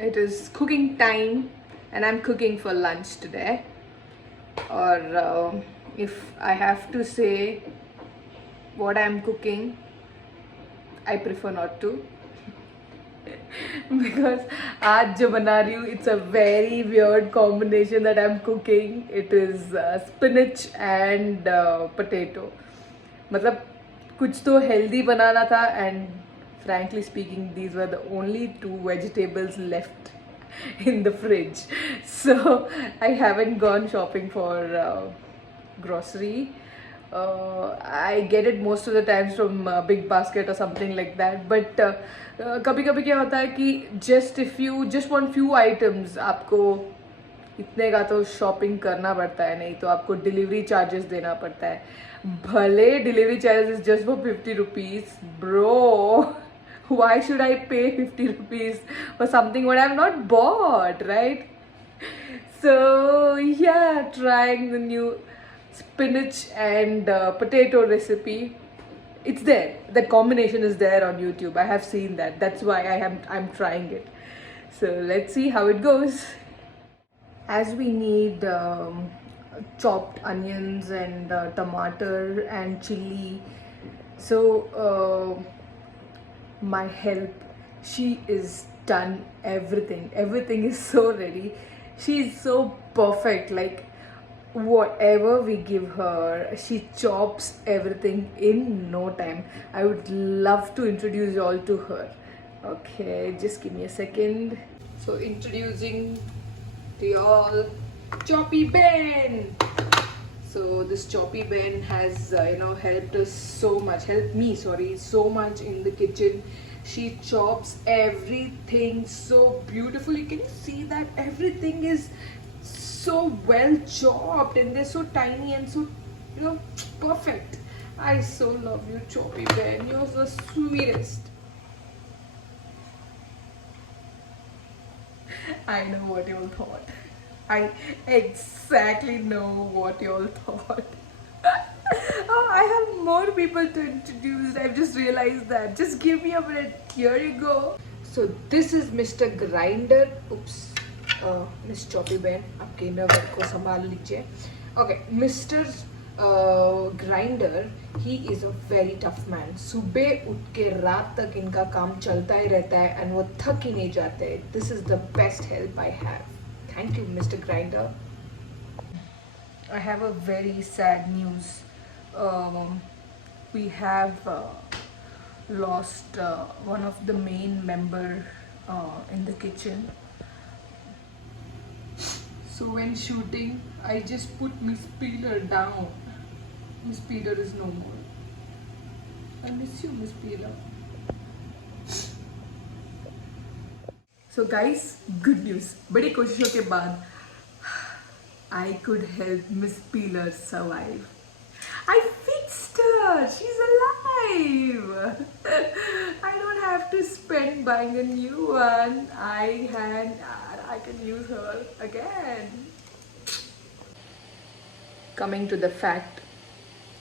It is cooking time and I'm cooking for lunch today. Or if I have to say what I'm cooking, I prefer not to. Because आज जो बना रही हूँ, it's a very weird combination that I'm cooking. It is spinach and potato. मतलब कुछ तो healthy बनाना था, and frankly speaking, these were the only two vegetables left in the fridge. So I haven't gone shopping for grocery. I get it most of the times from Big Basket or something like that. But कभी कभी क्या होता है कि just if you just want few items, आपको इतने का तो शॉपिंग करना पड़ता है, नहीं तो आपको डिलीवरी चार्जेस देना पड़ता है. भले delivery charges just for 50 rupees bro. Why should I pay 50 rupees for something what I've not bought, right? So yeah, trying the new spinach and potato recipe. It's there. That combination is there on YouTube. I have seen that. That's why I'm trying it. So let's see how it goes. As we need chopped onions and tomato and chili, so my help, she is done everything is so ready. She's so perfect, like whatever we give her, she chops everything in no time. I would love to introduce you all to her. Okay, just give me a second. So introducing to you all Choppy Ben. So this Choppy Ben has helped us so much, helped me so much in the kitchen. She chops everything so beautifully. Can you see that everything is so well chopped and they're so tiny and so perfect. I so love you, Choppy Ben. You're the sweetest. I know what you all thought. I exactly know what you all thought. Oh, I have more people to introduce. I've just realized that. Just give me a minute. Here you go. So this is Mr. Grinder. Oops. Miss Choppy Ben, आपके inner work को संभाल लीजिए. Okay, Mr. Grinder, he is a very tough man. सुबह उठ के रात तक इनका काम चलता ही रहता है and वो थक ही नहीं जाते. This is the best help I have. Thank you, Mr. Grinder. I have a very sad news. We have lost one of the main member in the kitchen. So when shooting, I just put Miss Peeler down. Miss Peeler is no more. I miss you, Miss Peeler. So guys, good news. बड़ी कोशिशों के बाद I could help Miss Peeler survive. I fixed her. She's alive. I don't have to spend buying a new one. I can use her again. Coming to the fact,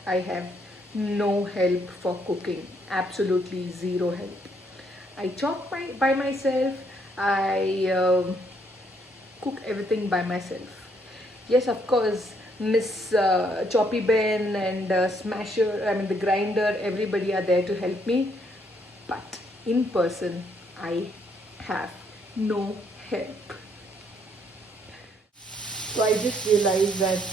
I have no help for cooking. Absolutely zero help. I chop by myself. I cook everything by myself. Yes, of course, Miss Choppy Ben and Smasher, the grinder, everybody are there to help me. But in person, I have no help. So I just realized that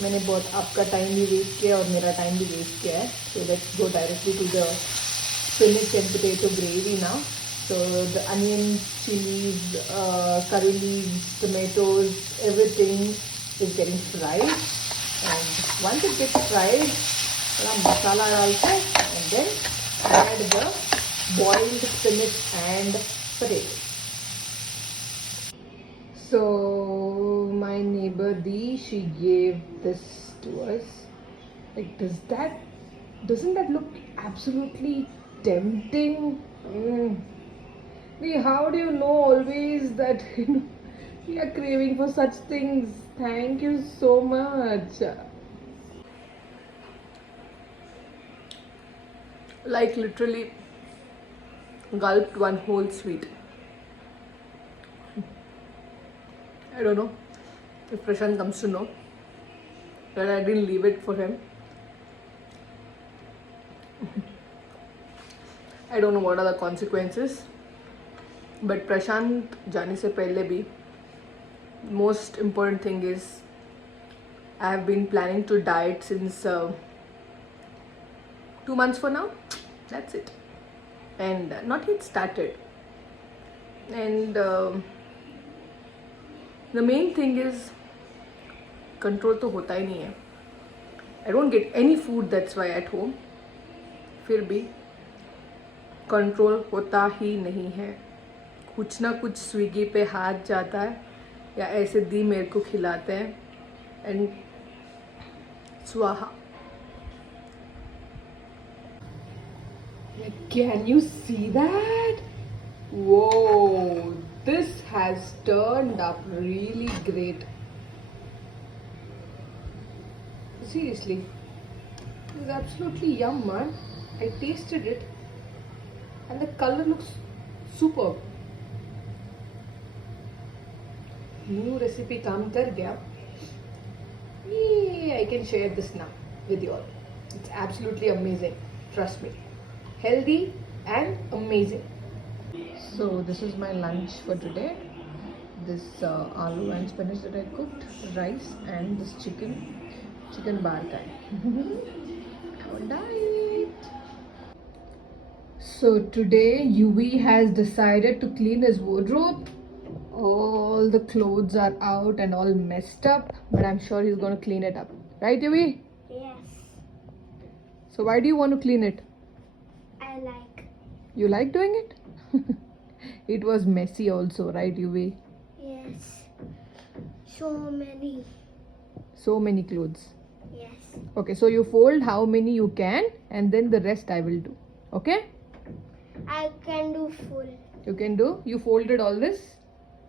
मैंने बहुत आपका time भी waste किया और मेरा time भी waste किया है. So let's go directly to the spinach and potato gravy now. So the onions, chilies, curry leaves, tomatoes, everything is getting fried. And once it gets fried, masala also, and then add the boiled spinach and potatoes. So my neighbor Dee, she gave this to us. Like, doesn't that look absolutely tempting? How do you know always that we are craving for such things? Thank you so much. Like literally gulped one whole sweet. I don't know if Prashant comes to know that I didn't leave it for him. I don't know what are the consequences. But Prashant जाने से पहले भी most important thing is I have been planning to diet since 2 months for now. That's it. And not yet started. And the main thing is control तो होता ही नहीं है. I don't get any food that's why at home. फिर भी control होता ही नहीं है. कुछ ना कुछ स्विगी पे हाथ जाता है या ऐसे दी मेरे को खिलाते हैं एंड स्वाहा. Can you see that? Whoa, this has turned up really great. Seriously, this is absolutely yum, man. I tasted it and the color looks superb. New recipe काम कर गया. I can share this now with you all. It's absolutely amazing. Trust me. Healthy and amazing. So this is my lunch for today. This aloo and spinach that I cooked, rice and this chicken bar kai. Our diet. So today UV has decided to clean his wardrobe. All the clothes are out and all messed up, but I'm sure he's going to clean it up. Right, UV? Yes, So why do you want to clean it? I like. You like doing it? It was messy also, right, UV? Yes, so many. So many clothes. Yes, Okay, so you fold how many you can and then the rest I will do. Okay? I can do full. You can do? You folded all this?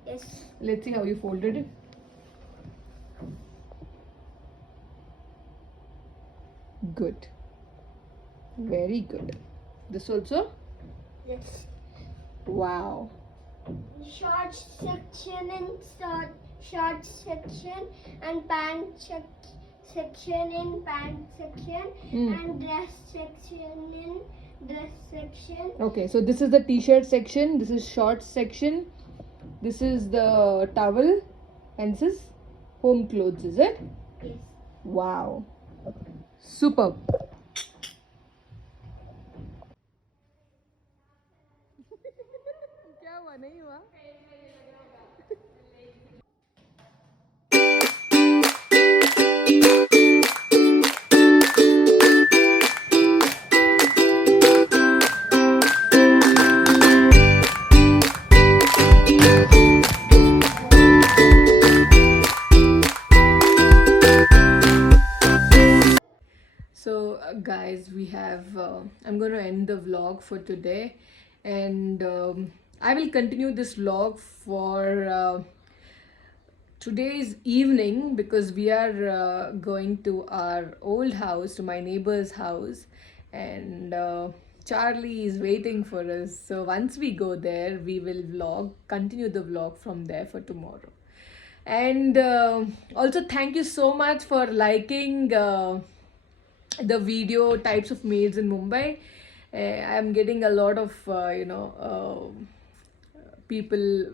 Yes, Let's see how you folded it. Good. Very good. This also? yes. Wow. Short section in short section and pant section in pant section and dress section in dress section. Okay, so this is the t-shirt section, this is shorts section, this is the towel, and this is home clothes, is it? Yes. Wow. Superb. क्या हुआ नहीं हुआ? So guys, we have I'm going to end the vlog for today, and I will continue this vlog for today's evening because we are going to our old house, to my neighbor's house, and Charlie is waiting for us. So once we go there, we will continue the vlog from there for tomorrow. And also thank you so much for liking the video types of maids in Mumbai. I'm getting a lot of people.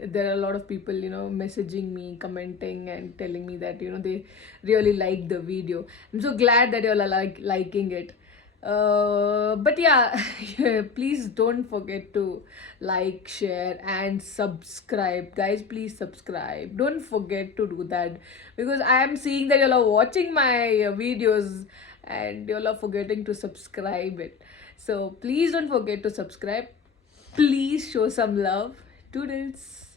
There are a lot of people messaging me, commenting and telling me that they really like the video. I'm so glad that you all are liking it. But yeah, please don't forget to like, share and subscribe, guys. Please subscribe, don't forget to do that, because I am seeing that you all are watching my videos and you all are forgetting to subscribe it. So please don't forget to subscribe. Please show some love. Doodles.